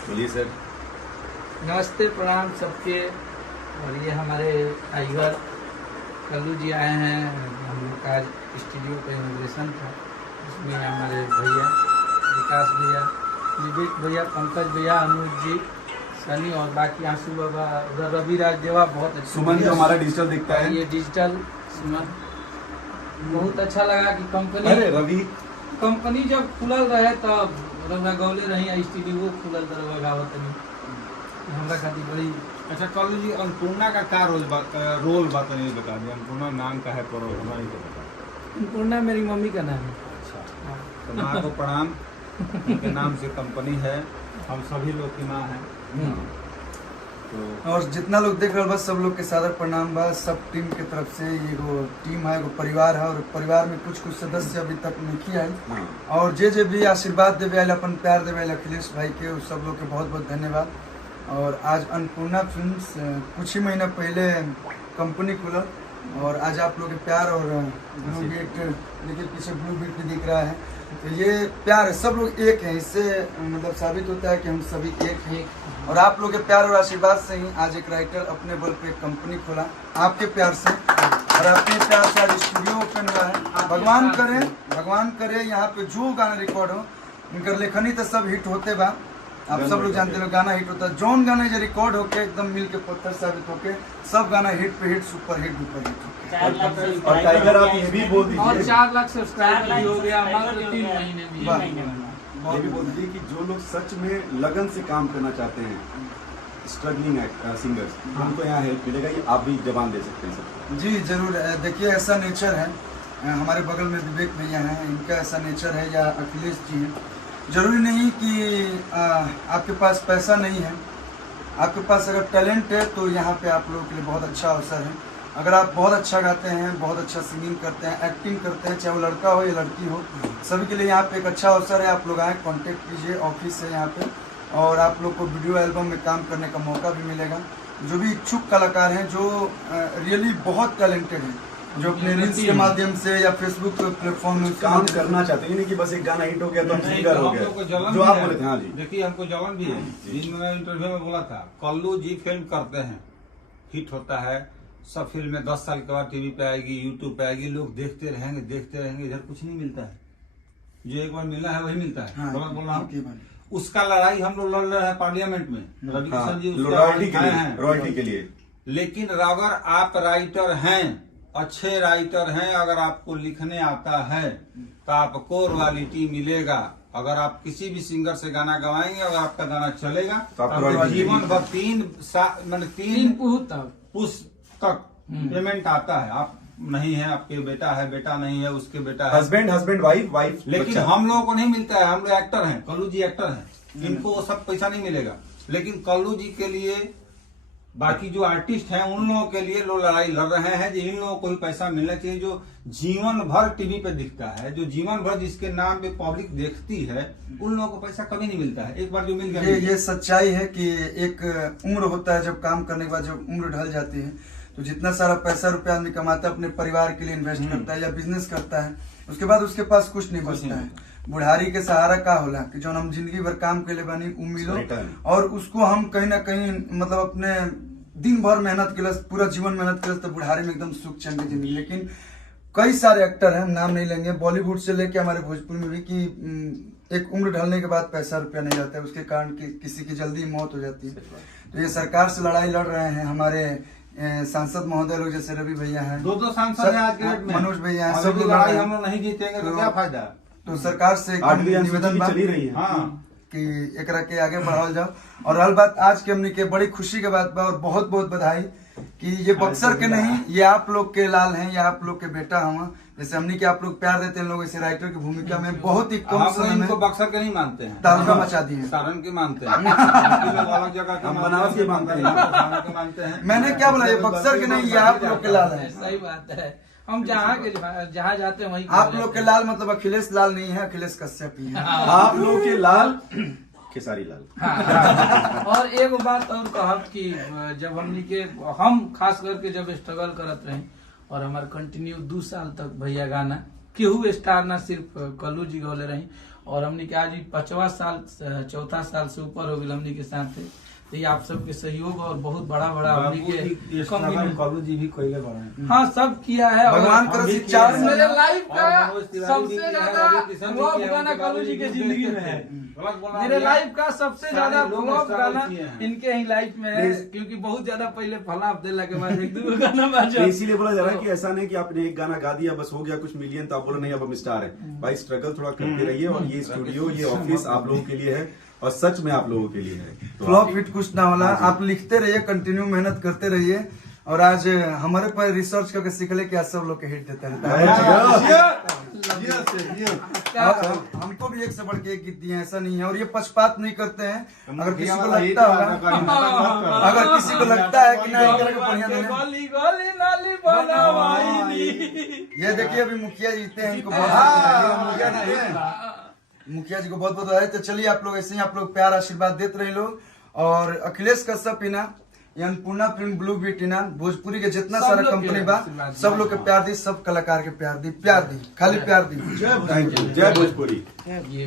बोलिए सर। नमस्ते, प्रणाम सबके। और ये हमारे आईवर कल्लू जी आए हैं। हम लोग का स्टूडियो का इनॉग्रेशन था, उसमें हमारे भैया विकास भैया, विवेक भैया, पंकज भैया, अनुज जी, सनी और बाकी आंसू बाबा, उधर रवि राज देवा, बहुत अच्छा। सुमन जो हमारा डिजिटल दिखता है, ये डिजिटल सुमन। बहुत अच्छा लगा कि कंपनी जब खुलल रहे तब रउआ गौले रही, स्टूडियो खुलल रउआ गावत नहीं, हमरा खातिर बड़ी। अच्छा कल्लू जी, अन्नपूर्णा का क्या रोल बात नहीं बता दिया। अन्नपूर्णा नाम का है पर हमारी को बता। अन्नपूर्णा मेरी मम्मी का नाम है। अच्छा, तो माँ को प्रणाम। उनके नाम से कंपनी है, हम सभी लोग की माँ है। तो और जितना लोग देख रहे बस सब लोग के सादर प्रणाम बा। सब टीम के तरफ से ये वो टीम है, वो परिवार है, और परिवार में कुछ सदस्य अभी तक नहीं आए, और जे भी आशीर्वाद देवे आयल, अपन प्यार देवे आयल अखिलेश भाई के, उस सब लोग के बहुत बहुत धन्यवाद। और आज अन्नपूर्णा फिल्म्स कुछ ही महीना पहले कंपनी खुला, और आज आप लोग के प्यार और ब्लू गेट देखिए, पीछे ब्लू गेट भी दिख रहा है, तो ये प्यार है, सब लोग एक हैं। इससे मतलब साबित होता है कि हम सभी एक हैं, और आप लोग के प्यार और आशीर्वाद से ही आज एक राइटर अपने बल पे कंपनी खोला, आपके प्यार से, और आपके प्यार से आज स्टूडियो ओपन हुआ है। भगवान करे यहाँ पे जो गाना रिकॉर्ड हो, उनका लेखनी तो सब हिट होते बा, आप सब लोग जानते हो गाना हिट होता है। जौन गाना जो रिकॉर्ड होके एकदम मिल के पत्थर साबित होके सब गाना हिट पे हिट, सुपर हिट और टाइगर आप ये भी बोल दीजिए, और 4 लाख सब्सक्राइबर भी हो गया मात्र 3 महीने में। ये भी बोल दीजिए कि जो लोग सच में लगन से काम करना चाहते हैं, स्ट्रगलिंग सिंगर्स, उनको यहाँ हेल्प मिलेगा, ये आप भी जवान दे सकते हैं सर। जी जरूर। देखिए ऐसा नेचर है, हमारे बगल में विवेक भैया हैं, इनका ऐसा नेचर है, या अखिलेश जी हैं। जरूरी नहीं कि आपके पास पैसा नहीं है, आपके पास अगर टैलेंट है तो यहाँ पे आप लोगों के लिए बहुत अच्छा अवसर है। अगर आप बहुत अच्छा गाते हैं, बहुत अच्छा सिंगिंग करते हैं, एक्टिंग करते हैं, चाहे वो लड़का हो या लड़की हो, सभी के लिए यहाँ पे एक अच्छा अवसर है। आप लोग आए, कांटेक्ट कीजिए, ऑफिस है यहाँ पे, और आप लोग को वीडियो एल्बम में काम करने का मौका भी मिलेगा। जो भी इच्छुक कलाकार हैं, जो रियली बहुत टैलेंटेड हैं, जो अपने रील्स के माध्यम से या फेसबुक प्लेटफॉर्म में काम करना चाहते हैं, नहीं कि बस एक गाना हिट हो गया तो हम सिंगर हो गए, जो आप बोले थे। हाँ जी, देखिए हमको जलन भी है। मैंने इंटरव्यू में बोला था, कल्लू जी फिल्म करते हैं, हिट होता है, सब फिल्में 10 साल के बाद टीवी पे आएगी, यूट्यूब पे आएगी, लोग देखते रहेंगे, इधर कुछ नहीं मिलता है। जो एक बार मिलना है वही मिलता है। हाँ, बोल रहा हूँ, उसका लड़ाई हम लोग लड़ रहे हैं पार्लियामेंट में, रवि किशन जी रॉयल्टी के लिए। लेकिन अगर आप राइटर हैं, अच्छे राइटर हैं, अगर आपको लिखने आता है तो आपको रॉयल्टी मिलेगा। अगर आप किसी भी सिंगर से गाना गवाएंगे, अगर आपका गाना चलेगा तो जीवन भर 3 पुस्त तक पेमेंट आता है। आप नहीं है, आपके बेटा है, बेटा नहीं है, उसके बेटा है, हस्बैंड वाइफ, लेकिन हम लोगों को नहीं मिलता है। हम लोग एक्टर हैं, कल्लू जी एक्टर हैं, इनको वो सब पैसा नहीं मिलेगा। लेकिन कल्लू जी के लिए, बाकी जो आर्टिस्ट हैं, उन लोगों के लिए लोग लड़ाई लड़ रहे हैं कि इन लोगों को भी पैसा मिलना चाहिए। जो जीवन भर टीवी पे दिखता है, जो जीवन भर जिसके नाम पे पब्लिक देखती है, उन लोगों को पैसा कभी नहीं मिलता है। एक बार जो मिल गया, ये सच्चाई है कि एक उम्र होता है, जब काम करने के बाद जब उम्र ढल जाती है, तो जितना सारा पैसा रुपया आदमी कमाता है, अपने परिवार के लिए इन्वेस्ट करता है या बिजनेस करता है, उसके बाद उसके पास कुछ नहीं बचता है। बुढ़ारी के सहारा का होला कि जो हम जिंदगी भर काम के लिए बनी उम्मीदों, और उसको हम कहीं ना कहीं मतलब अपने दिन भर मेहनत के लिए, पूरा जीवन मेहनत के लिए, तो बुढ़ारी में एकदम सुख चैन की जिंदगी। लेकिन कई सारे एक्टर हैं, हम नाम नहीं लेंगे, बॉलीवुड से लेके हमारे भोजपुर में भी, कि एक उम्र ढलने के बाद पैसा रुपया नहीं जाता है, उसके कारण किसी की जल्दी मौत हो जाती है। तो ये सरकार से लड़ाई लड़ रहे हैं हमारे सांसद महोदय लोग, जैसे रवि भैया हैं, 2 सांसद हैं आज के डेट में, मनोज भैया हैं, सब लोग लड़ाई हम लोग नहीं जीतेंगे तो क्या फायदा। तो सरकार से निवेदन चली रही है, हाँ, कि एकरा के आगे बढ़ाओ जाओ। और हर बात आज के हमने के बड़ी खुशी के बात बा, और बहुत बहुत बधाई कि ये बक्सर के नहीं, ये आप लोग के लाल हैं, ये आप लोग के बेटा हुआ। जैसे हमने के आप लोग प्यार देते हैं, लोग इसे राइटर की भूमिका में बहुत ही कम समय में, इनको बक्सर के नहीं मानते हैं, तालका मचा दिए, सारण के मानते हैं, अलग जगह हम बनारस के मानते हैं। मैंने क्या बोला, ये बक्सर के नहीं, ये आप लोग के लाल है। सही बात है, हम जहाँ जाते हैं वहीं आप लोग के लाल मतलब अखिलेश लाल नहीं है, अखिलेश कश्यप ही है। आप लोग के लाल खेसारी लाल। हाँ। और एक बात और कहब कि जब हम खास करके जब स्ट्रगल करत रहे, और हमारे कंटिन्यू 2 साल तक भैया गाना केहू स्टार ना सिर्फ कल्लू जी गौले रही। और हमने के आज 5वां साल 4था साल से ऊपर हो गए हमने के साथ। तो ये आप सबके सहयोग और बहुत बड़ा हमने के कल्लू जी भी कोई बड़ा है। हाँ सब किया है। भगवान और करे से चार मेरे लाइफ का और मनोज तिवारी सबसे भी किया है, ज्यादा रवि किशन भी फ्लॉप किया है, गाना उनके कल्लू जी के बाबू जी जिंदगी भी में है। गलत बोला मेरे भैया। लाइफ का सबसे सारे ज्यादा लोग फ्लॉप struggle गाना किए हैं। इनके ही लाइफ में है, क्योंकि बहुत ज्यादा पहले फलाप देला के बाद एक दो गाना बाजा। तो इसीलिए बोला जा रहा है कि ऐसा नहीं कि आपने एक गाना गा दिया बस हो गया कुछ मिलियन तो आप बोलो नहीं अब हम स्टार है। भाई स्ट्रगल थोड़ा करते रहिए और ये स्टूडियो ये ऑफिस आप लोगों के लिए है और सच में आप लोगों के लिए है। तो फ्लॉप हिट कुछ ना होला, आप लिखते रहिए, कंटिन्यू मेहनत करते रहिए। और आज हमारे पर रिसर्च करके सीखले कि आज सब लोग के हिट देते रहता है। और हमको भी एक से बढ़ के एक गीत दिए हैं, ऐसा नहीं है। और ये पक्षपात नहीं करते हैं। अगर किसी को लगता होगा, अगर किसी को लगता है कि नहीं करके बढ़िया देने, गोली गोली नाली बनवाई। ये देखिए अभी मुखिया जीते हैं, इनको बहुत मुखिया जीते हैं, मुखिया जी को बहुत बहुत बधाई। तो चलिए आप लोग ऐसे ही आप लोग प्यार आशीर्वाद देते रहे लोग। और अखिलेश कश्यप इना, अन्नपूर्णा फिल्म, ब्लू बीट इना, भोजपुरी के जितना सारा कंपनी बा सब लोग के प्यार दी, सब कलाकार के प्यार दी, खाली प्यार दी। Thank you. जय भोजपुरी। ये